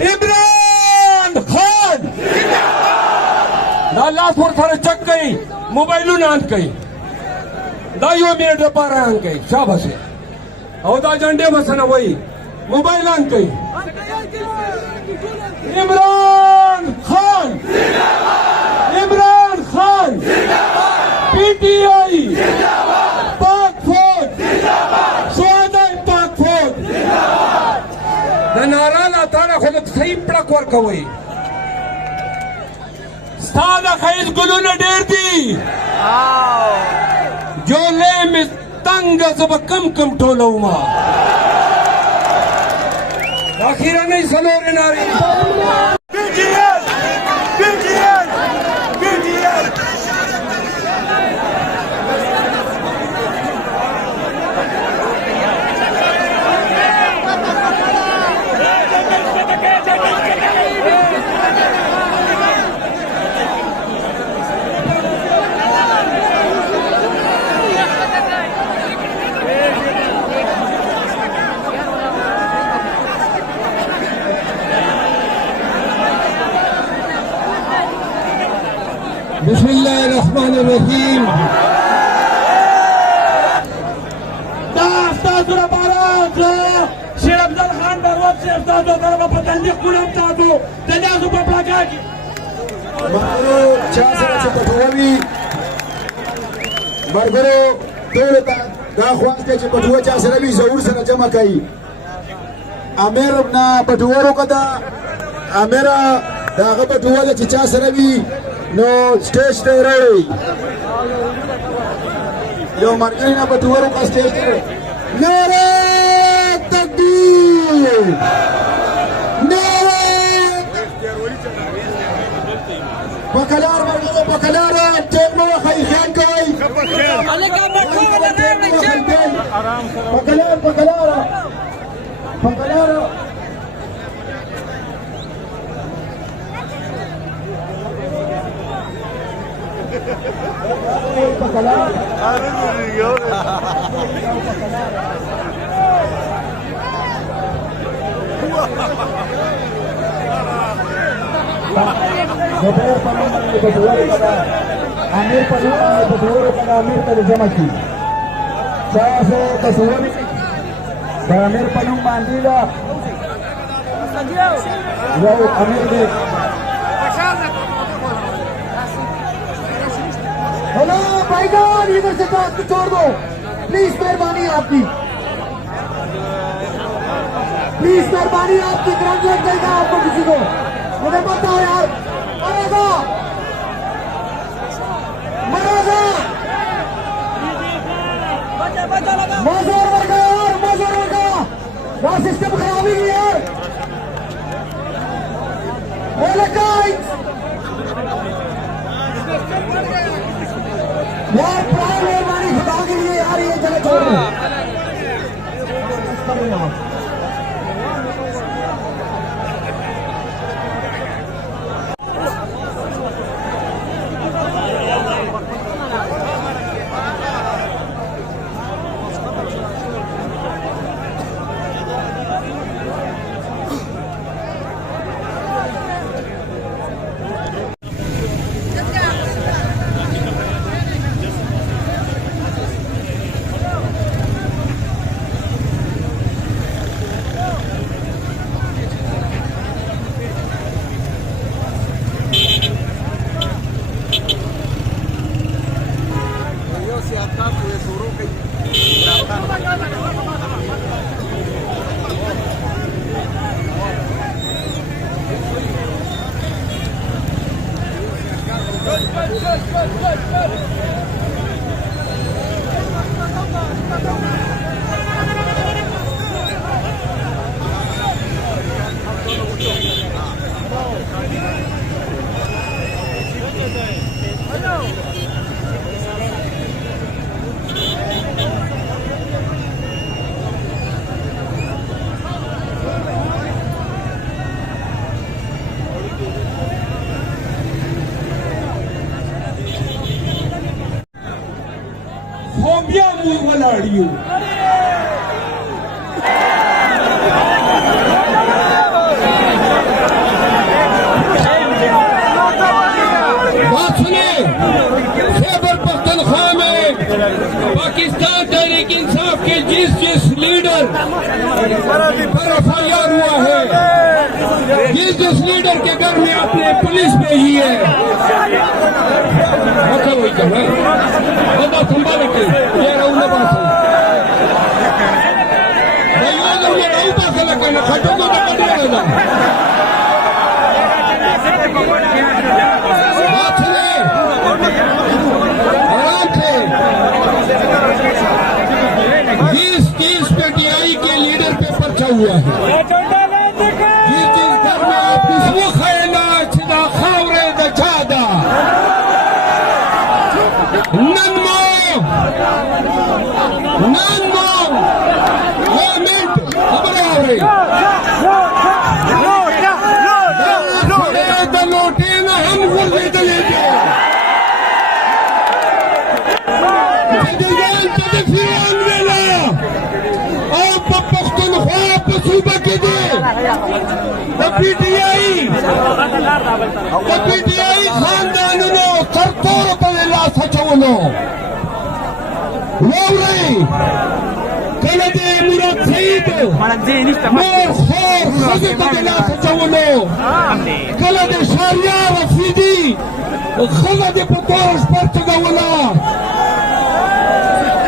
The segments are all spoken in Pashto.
عمران خان دا لاس ور سره چک کئ موبایلونه ان کئ دا یو منټ لپاره ان کئ شاباش او دا جنډې وسنه وای موبایل ان کئ عمران خان عمران خان پی ٹی آئی پاک فوج سوادای پاک فوج د ناراله تاړه خو د صحیح پړک ورکوئ ستا د ښایست ګلونه ډېر دي جولې مې تنګه زه به کم کم ټولومه اخیرنۍ څلورې نارې بسم الله الرحمن الرحیم دا استاد ربارات شیر افضل خان بروت سے استاد دربا پتندی کولم تاسو تاسو په پلاګاږي مرګرو چا سره چې پټوي مرګرو ټول دا خواسته چې پټوي چا سره وي زور سره جمع کوي امیر نه پټورو کدا امیر داغه پټوي چې چا سره وي نو سټیج ته راوړي یو مرګري نه پټورو کا سټیج ته نعره تکبیر نعره بکلار مرګرو بکلار ټیم نو خی خان کوي بکلار بکلار بکلار आमिर जमा की आमिर पलंग बांधीला आमिर हेलो भाईजान इधर से बात को छोड़ दो प्लीज मेहरबानी आपकी प्लीज मेहरबानी आपकी करंट लग जाएगा आपको किसी को मुझे बताओ यार मरेगा मरेगा मजोर वर्गा यार मजोर वर्गा वहाँ सिस्टम खराब ही नहीं यार बोले यार प्राण मेहरबानी खुदा के लिए यार ये जगह छोड़ दो بیا موږ ولاړ یو लीडर के घर में आपने पुलिस भेजी है। वही करना संभाल के ये रहूंगा बात लगना खटो को पीटीआई के लीडर पे पर्चा हुआ है। ये चीज घर में आप किसको खाएना छिदा खावरे द चादा नन्मो ये मिनट खबर आ रही लोटे ना हम गुर्दे दले पीटीआई खानदानों सरतोर पवेला सचवनो लोरे कलदे मुराद सईद मोर खोर खजत पवेला सचवनो कलदे शारिया रफीदी खजत पतोरस पर चगवना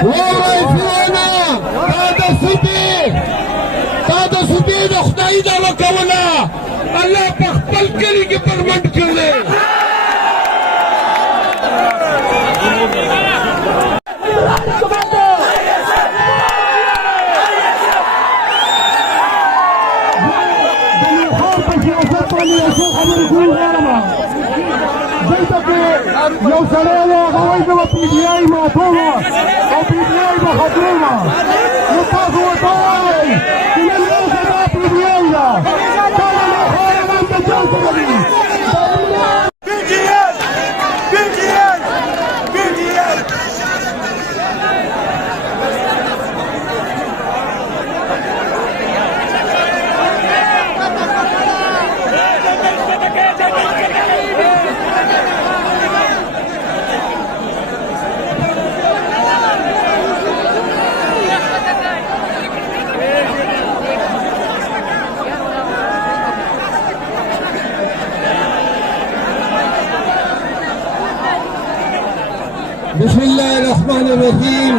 लोरे फिराना तादा सुबे खुदाई दा वकवना अल्लाह पख्तल करी के परमंड कर ले لو سلامة غوينا وPDI معطونا وPDI بخطرونا يطافوا وطاي من الأوزة مع PDI طالع الأخوة من تجاوز بسم الله الرحمن الرحيم